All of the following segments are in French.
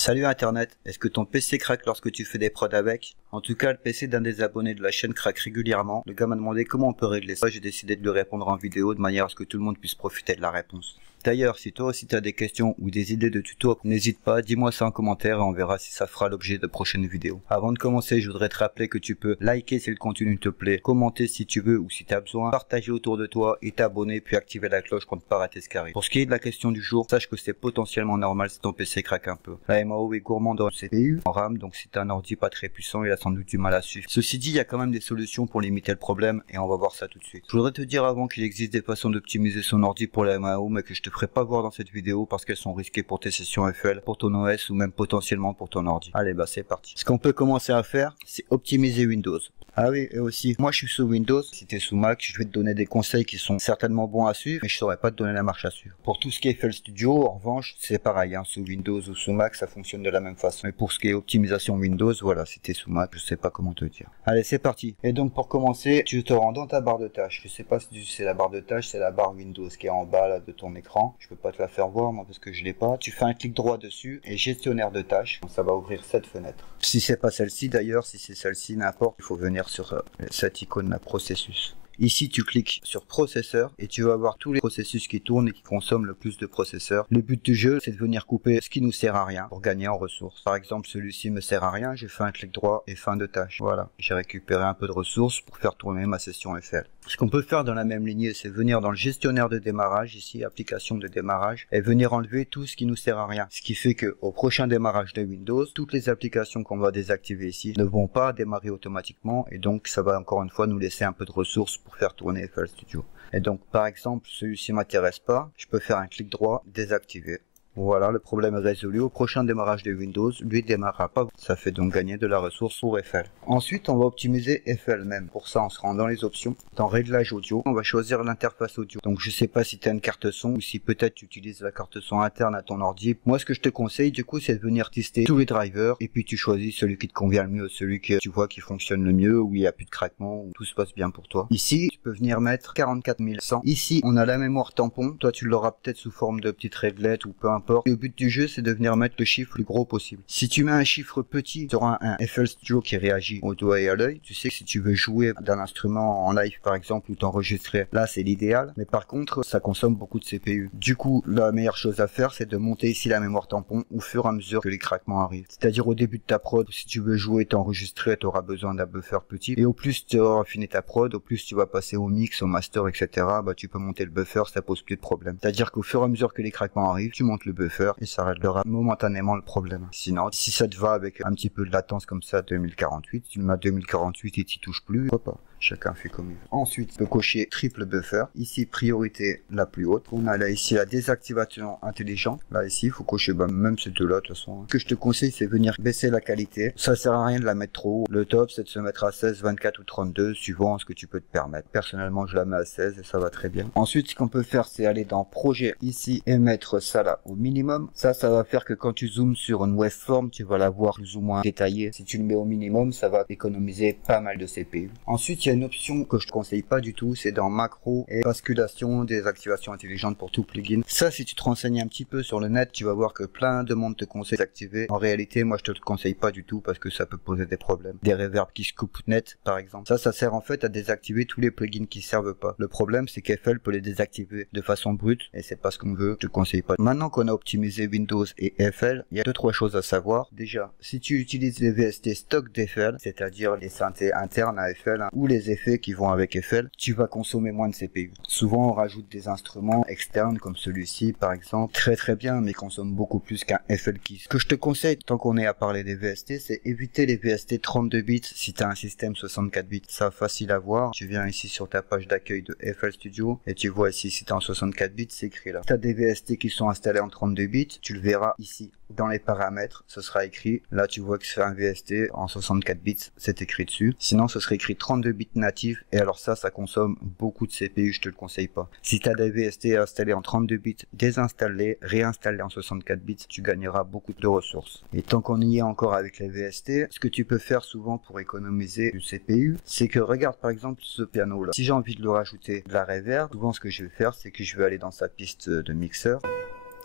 Salut Internet, est-ce que ton PC craque lorsque tu fais des prods avec? En tout cas, le PC d'un des abonnés de la chaîne craque régulièrement. Le gars m'a demandé comment on peut régler ça. J'ai décidé de lui répondre en vidéo de manière à ce que tout le monde puisse profiter de la réponse. D'ailleurs, si toi aussi tu as des questions ou des idées de tuto, n'hésite pas, dis-moi ça en commentaire et on verra si ça fera l'objet de prochaines vidéos. Avant de commencer, je voudrais te rappeler que tu peux liker si le contenu te plaît, commenter si tu veux ou si tu as besoin, partager autour de toi et t'abonner puis activer la cloche pour ne pas rater ce qui arrive. Pour ce qui est de la question du jour, sache que c'est potentiellement normal si ton PC craque un peu. La MAO est gourmande en CPU, en RAM, donc si t'as un ordi pas très puissant, il a sans doute du mal à suivre. Ceci dit, il y a quand même des solutions pour limiter le problème et on va voir ça tout de suite. Je voudrais te dire avant qu'il existe des façons d'optimiser son ordi pour la MAO, mais que je te ferai pas voir dans cette vidéo parce qu'elles sont risquées pour tes sessions FL, pour ton OS ou même potentiellement pour ton ordi. Allez, bah c'est parti. Ce qu'on peut commencer à faire, c'est optimiser Windows. Ah oui, et aussi, moi je suis sous Windows, si t'es sous Mac, je vais te donner des conseils qui sont certainement bons à suivre, mais je saurais pas te donner la marche à suivre. Pour tout ce qui est FL Studio, en revanche, c'est pareil, hein, sous Windows ou sous Mac, ça fonctionne de la même façon. Mais pour ce qui est optimisation Windows, voilà, si t'es sous Mac, je sais pas comment te dire. Allez, c'est parti. Et donc pour commencer, tu te rends dans ta barre de tâches. Je sais pas si c'est la barre de tâches, c'est la barre Windows qui est en bas là, de ton écran. Je peux pas te la faire voir moi parce que je l'ai pas. Tu fais un clic droit dessus et gestionnaire de tâches. Ça va ouvrir cette fenêtre. Si c'est pas celle-ci d'ailleurs, si c'est celle-ci, n'importe, il faut venir sur cette icône là, processus. Ici, tu cliques sur processeur et tu vas voir tous les processus qui tournent et qui consomment le plus de processeurs. Le but du jeu, c'est de venir couper ce qui nous sert à rien pour gagner en ressources. Par exemple, celui-ci me sert à rien, j'ai fait un clic droit et fin de tâche. Voilà, j'ai récupéré un peu de ressources pour faire tourner ma session FL. Ce qu'on peut faire dans la même lignée, c'est venir dans le gestionnaire de démarrage, ici, application de démarrage, et venir enlever tout ce qui nous sert à rien. Ce qui fait que au prochain démarrage de Windows, toutes les applications qu'on va désactiver ici ne vont pas démarrer automatiquement et donc ça va encore une fois nous laisser un peu de ressources pour faire tourner FL Studio. Et donc par exemple, celui-ci m'intéresse pas, je peux faire un clic droit, désactiver. Voilà, le problème est résolu. Au prochain démarrage de Windows, lui démarrera pas. Ça fait donc gagner de la ressource pour FL. Ensuite, on va optimiser FL même. Pour ça, on se rend dans les options. Dans Réglage audio, on va choisir l'interface audio. Donc, je sais pas si tu as une carte son ou si peut-être tu utilises la carte son interne à ton ordi. Moi, ce que je te conseille, du coup, c'est de venir tester tous les drivers et puis tu choisis celui qui te convient le mieux, celui que tu vois qui fonctionne le mieux, où il n'y a plus de craquement, où tout se passe bien pour toi. Ici, tu peux venir mettre 44100. Ici, on a la mémoire tampon. Toi, tu l'auras peut-être sous forme de petites réglettes ou peu importe. Et le but du jeu, c'est de venir mettre le chiffre le plus gros possible. Si tu mets un chiffre petit, tu auras un FL Studio qui réagit au doigt et à l'œil. Tu sais que si tu veux jouer d'un instrument en live par exemple ou t'enregistrer, là c'est l'idéal. Mais par contre, ça consomme beaucoup de CPU. Du coup, la meilleure chose à faire, c'est de monter ici la mémoire tampon au fur et à mesure que les craquements arrivent. C'est-à-dire au début de ta prod, si tu veux jouer, t'enregistrer, tu auras besoin d'un buffer petit. Et au plus tu auras fini ta prod, au plus tu vas passer au mix, au master, etc. Bah tu peux monter le buffer, ça pose plus de problème. C'est-à-dire qu'au fur et à mesure que les craquements arrivent, tu montes le buffer et ça réglera momentanément le problème. Sinon, si ça te va avec un petit peu de latence comme ça, 2048, tu le mets à 2048 et tu touches plus, pourquoi pas. Chacun fait comme il veut. Ensuite, tu peux cocher triple buffer. Ici, priorité la plus haute. On a là ici la désactivation intelligente. Là ici, il faut cocher même ces deux-là de toute façon. Ce que je te conseille, c'est venir baisser la qualité. Ça sert à rien de la mettre trop haut. Le top, c'est de se mettre à 16, 24 ou 32, suivant ce que tu peux te permettre. Personnellement, je la mets à 16 et ça va très bien. Ensuite, ce qu'on peut faire, c'est aller dans projet ici et mettre ça là au minimum. Ça va faire que quand tu zoomes sur une waveform, tu vas la voir plus ou moins détaillée. Si tu le mets au minimum, ça va économiser pas mal de CPU. Ensuite, il y a une option que je te conseille pas du tout, c'est dans macro et basculation, désactivation intelligente pour tout plugin. Ça, si tu te renseignes un petit peu sur le net, tu vas voir que plein de monde te conseille d'activer. En réalité, moi, je te le conseille pas du tout parce que ça peut poser des problèmes. Des reverbs qui se coupent net, par exemple. Ça sert en fait à désactiver tous les plugins qui servent pas. Le problème, c'est qu'FL peut les désactiver de façon brute et c'est pas ce qu'on veut. Je te conseille pas. Maintenant qu'on a optimisé Windows et FL, il y a 2-3 choses à savoir. Déjà, si tu utilises les VST stock d'FL, c'est-à-dire les synthés internes à FL ou les effets qui vont avec FL, tu vas consommer moins de CPU. Souvent, on rajoute des instruments externes comme celui-ci, par exemple, très bien, mais consomme beaucoup plus qu'un FL Key. Ce que je te conseille, tant qu'on est à parler des VST, c'est éviter les VST 32 bits si tu as un système 64 bits. Ça, facile à voir. Tu viens ici sur ta page d'accueil de FL Studio et tu vois ici, si tu es en 64 bits, c'est écrit là. Tu as des VST qui sont installés en 32 bits, tu le verras ici. Dans les paramètres, ce sera écrit. Là, tu vois que c'est un VST en 64 bits, c'est écrit dessus. Sinon, ce serait écrit 32 bits natifs. Et alors ça consomme beaucoup de CPU, je te le conseille pas. Si tu as des VST installés en 32 bits, désinstalle-les, réinstalle-les en 64 bits, tu gagneras beaucoup de ressources. Et tant qu'on y est encore avec les VST, ce que tu peux faire souvent pour économiser du CPU, c'est que regarde par exemple ce piano là. Si j'ai envie de le rajouter de la reverb, souvent ce que je vais faire, c'est que je vais aller dans sa piste de mixeur.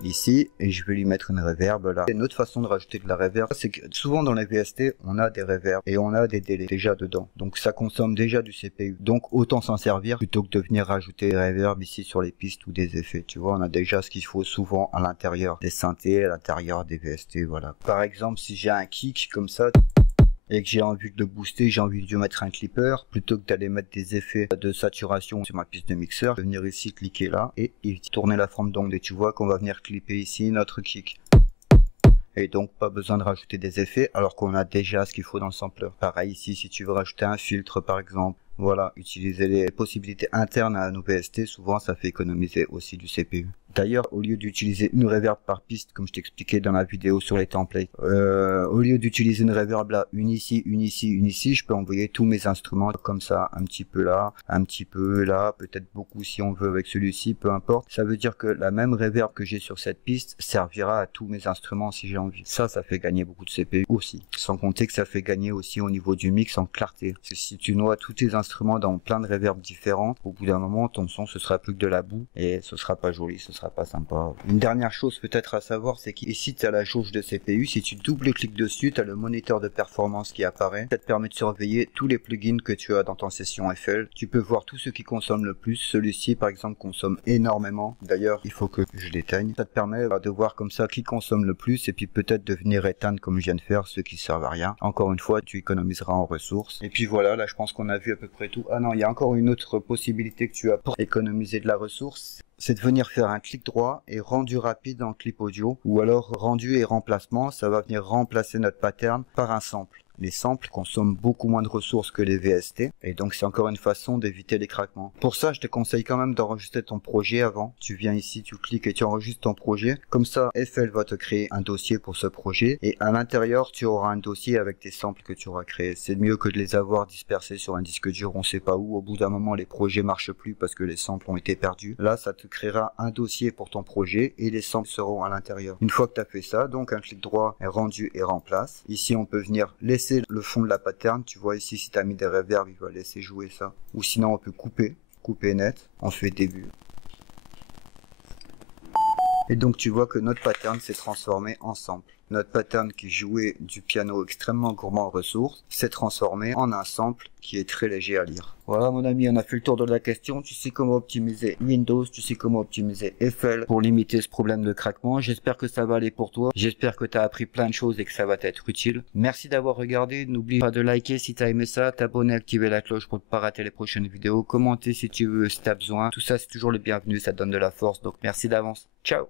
ici et je vais lui mettre une reverb là. Une autre façon de rajouter de la reverb, c'est que souvent dans les VST on a des reverbs et on a des délais déjà dedans, donc ça consomme déjà du CPU, donc autant s'en servir plutôt que de venir rajouter des reverbs ici sur les pistes ou des effets. Tu vois, on a déjà ce qu'il faut souvent à l'intérieur des synthés, à l'intérieur des VST. Voilà, par exemple si j'ai un kick comme ça et que j'ai envie de booster, j'ai envie de mettre un clipper, plutôt que d'aller mettre des effets de saturation sur ma piste de mixeur, je vais venir ici, cliquer là et tourner la forme d'onde et tu vois qu'on va venir clipper ici notre kick. Et donc pas besoin de rajouter des effets alors qu'on a déjà ce qu'il faut dans le sampler. Pareil ici, si tu veux rajouter un filtre par exemple, voilà, utiliser les possibilités internes à nos VST, souvent ça fait économiser aussi du CPU. D'ailleurs, au lieu d'utiliser une reverb par piste, comme je t'expliquais dans la vidéo sur les templates, au lieu d'utiliser une reverb là, une ici, une ici, une ici, je peux envoyer tous mes instruments comme ça, un petit peu là, un petit peu là, peut-être beaucoup si on veut avec celui-ci, peu importe. Ça veut dire que la même reverb que j'ai sur cette piste servira à tous mes instruments si j'ai envie. Ça fait gagner beaucoup de CPU aussi. Sans compter que ça fait gagner aussi au niveau du mix en clarté. Parce que si tu noies tous tes instruments dans plein de reverbs différentes, au bout d'un moment, ton son, ce sera plus que de la boue et ce sera pas joli, ce sera pas sympa. Une dernière chose peut-être à savoir, c'est qu'ici tu as la jauge de CPU. Si tu double-cliques dessus, tu as le moniteur de performance qui apparaît. Ça te permet de surveiller tous les plugins que tu as dans ton session FL. Tu peux voir tout ce qui consomme le plus. Celui-ci par exemple consomme énormément. D'ailleurs, il faut que je l'éteigne. Ça te permet de voir comme ça qui consomme le plus et puis peut-être de venir éteindre comme je viens de faire ceux qui servent à rien. Encore une fois, tu économiseras en ressources. Et puis voilà, là je pense qu'on a vu à peu près tout. Ah non, il y a encore une autre possibilité que tu as pour économiser de la ressource. C'est de venir faire un clic droit et rendu rapide en clip audio, ou alors rendu et remplacement, ça va venir remplacer notre pattern par un sample. Les samples consomment beaucoup moins de ressources que les VST et donc c'est encore une façon d'éviter les craquements. Pour ça, je te conseille quand même d'enregistrer ton projet avant. Tu viens ici, tu cliques et tu enregistres ton projet. Comme ça, FL va te créer un dossier pour ce projet et à l'intérieur, tu auras un dossier avec tes samples que tu auras créés. C'est mieux que de les avoir dispersés sur un disque dur, on sait pas où. Au bout d'un moment, les projets marchent plus parce que les samples ont été perdus. Là, ça te créera un dossier pour ton projet et les samples seront à l'intérieur. Une fois que tu as fait ça, donc un clic droit est rendu et remplace. Ici, on peut venir laisser le fond de la pattern. Tu vois ici, si tu as mis des reverbs, il va laisser jouer ça. Ou sinon, on peut couper net. On fait début. Et donc, tu vois que notre pattern s'est transformé en sample. Notre pattern qui jouait du piano extrêmement gourmand en ressources s'est transformé en un sample qui est très léger à lire. Voilà mon ami, on a fait le tour de la question. Tu sais comment optimiser Windows, tu sais comment optimiser FL pour limiter ce problème de craquement. J'espère que ça va aller pour toi. J'espère que tu as appris plein de choses et que ça va t'être utile. Merci d'avoir regardé. N'oublie pas de liker si tu as aimé ça, t'abonner, activer la cloche pour ne pas rater les prochaines vidéos, commenter si tu veux, si tu as besoin. Tout ça c'est toujours le bienvenu, ça te donne de la force. Donc merci d'avance. Ciao.